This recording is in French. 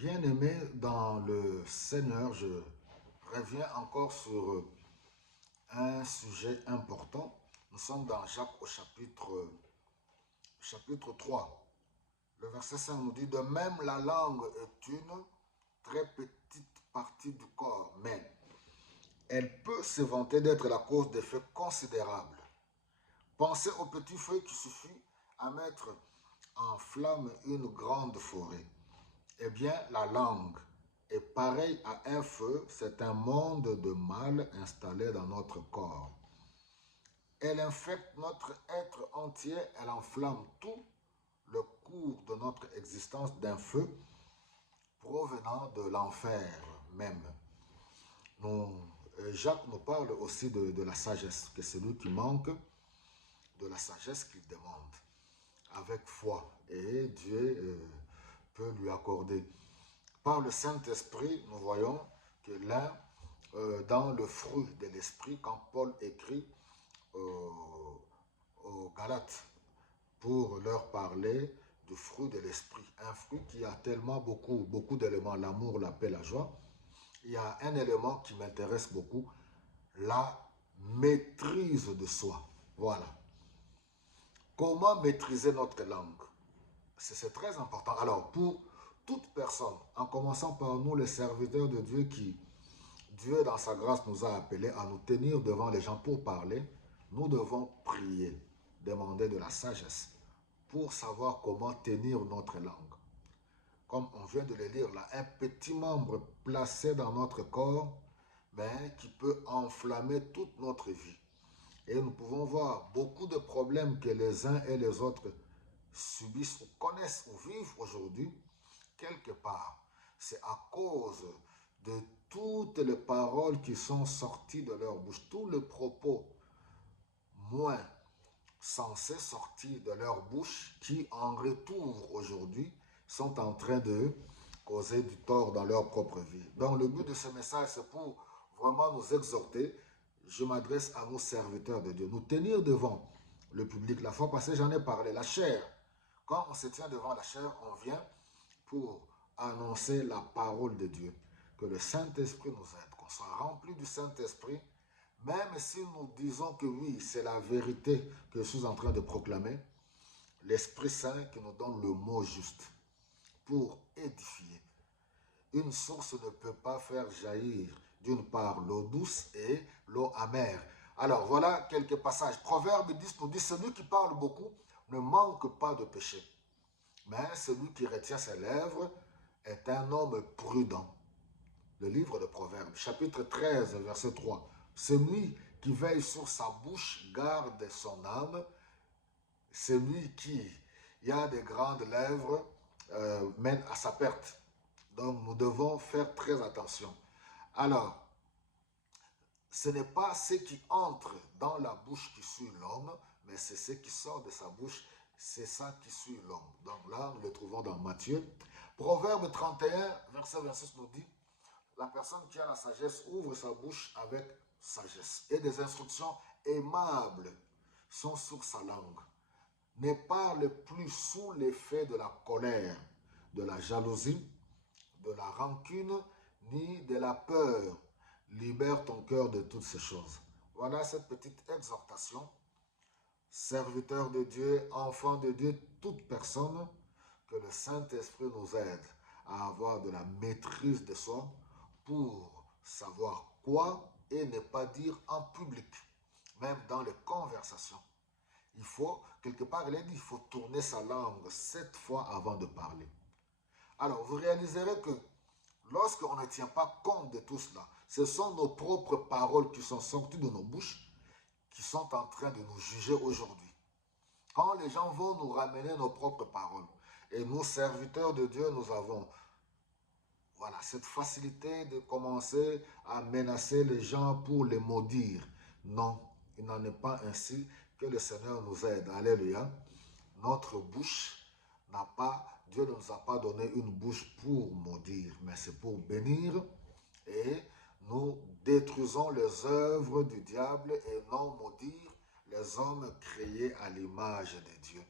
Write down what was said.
Bien-aimé dans le Seigneur, je reviens encore sur un sujet important. Nous sommes dans Jacques au chapitre 3. Le verset 5 nous dit, de même la langue est une très petite partie du corps, mais elle peut se vanter d'être la cause d'effets considérables. Pensez au petit feu qui suffit à mettre en flamme une grande forêt. Eh bien, la langue est pareille à un feu, c'est un monde de mal installé dans notre corps. Elle infecte notre être entier, elle enflamme tout le cours de notre existence d'un feu provenant de l'enfer même. Jacques nous parle aussi de la sagesse, que celui qui manque de la sagesse qu'il demande avec foi et Dieu peut lui accorder. Par le Saint-Esprit, nous voyons que là, dans le fruit de l'Esprit, quand Paul écrit aux Galates pour leur parler du fruit de l'Esprit, un fruit qui a tellement beaucoup d'éléments, l'amour, la paix, la joie, il y a un élément qui m'intéresse beaucoup, la maîtrise de soi. Voilà. Comment maîtriser notre langue? C'est très important. Alors, pour toute personne, en commençant par nous, les serviteurs de Dieu, qui, Dieu, dans sa grâce, nous a appelés à nous tenir devant les gens pour parler, nous devons prier, demander de la sagesse pour savoir comment tenir notre langue. Comme on vient de le lire là, un petit membre placé dans notre corps, mais qui peut enflammer toute notre vie. Et nous pouvons voir beaucoup de problèmes que les uns et les autres subissent ou connaissent ou vivent aujourd'hui, quelque part. C'est à cause de toutes les paroles qui sont sorties de leur bouche, tous les propos moins censés sortir de leur bouche qui, en retour aujourd'hui, sont en train de causer du tort dans leur propre vie. Donc le but de ce message, c'est pour vraiment nous exhorter. Je m'adresse à nos serviteurs de Dieu, nous tenir devant le public. La fois passée, j'en ai parlé, la chair. Quand on se tient devant la chair, on vient pour annoncer la parole de Dieu. Que le Saint-Esprit nous aide, qu'on soit rempli du Saint-Esprit, même si nous disons que oui, c'est la vérité que je suis en train de proclamer, l'Esprit Saint qui nous donne le mot juste pour édifier. Une source ne peut pas faire jaillir d'une part l'eau douce et l'eau amère. Alors voilà quelques passages. Proverbe 10 nous dit, celui qui parle beaucoup ne manque pas de péché. Mais celui qui retient ses lèvres est un homme prudent. Le livre de Proverbes, chapitre 13, verset 3. Celui qui veille sur sa bouche garde son âme. Celui qui a des grandes lèvres mène à sa perte. Donc nous devons faire très attention. Alors, ce n'est pas ce qui entre dans la bouche qui suit l'homme, mais c'est ce qui sort de sa bouche, c'est ça qui suit l'homme. Donc là, nous le trouvons dans Matthieu. Proverbe 31, verset 26 nous dit, la personne qui a la sagesse ouvre sa bouche avec sagesse. Et des instructions aimables sont sur sa langue. Ne parle plus sous l'effet de la colère, de la jalousie, de la rancune, ni de la peur. Libère ton cœur de toutes ces choses. Voilà cette petite exhortation. Serviteur de Dieu, enfant de Dieu, toute personne, que le Saint-Esprit nous aide à avoir de la maîtrise de soi pour savoir quoi et ne pas dire en public, même dans les conversations. Il faut, quelque part, il est dit, il faut tourner sa langue 7 fois avant de parler. Alors, vous réaliserez que lorsqu'on ne tient pas compte de tout cela, ce sont nos propres paroles qui sont sorties de nos bouches qui sont en train de nous juger aujourd'hui. Quand les gens vont nous ramener nos propres paroles, et nous, serviteurs de Dieu, nous avons cette facilité de commencer à menacer les gens pour les maudire. Non, il n'en est pas ainsi. Que le Seigneur nous aide. Alléluia. Notre bouche n'a pas, Dieu ne nous a pas donné une bouche pour maudire, mais c'est pour bénir, et nous détruisons les œuvres du diable et non maudire les hommes créés à l'image de Dieu.